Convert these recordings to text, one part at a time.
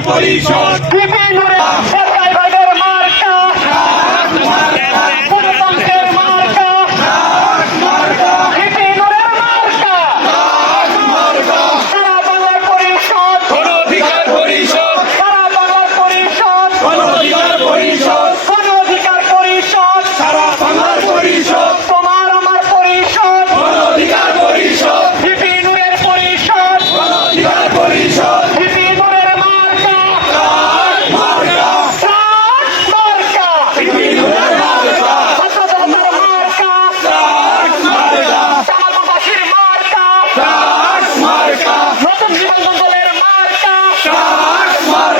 Parishad.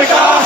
America!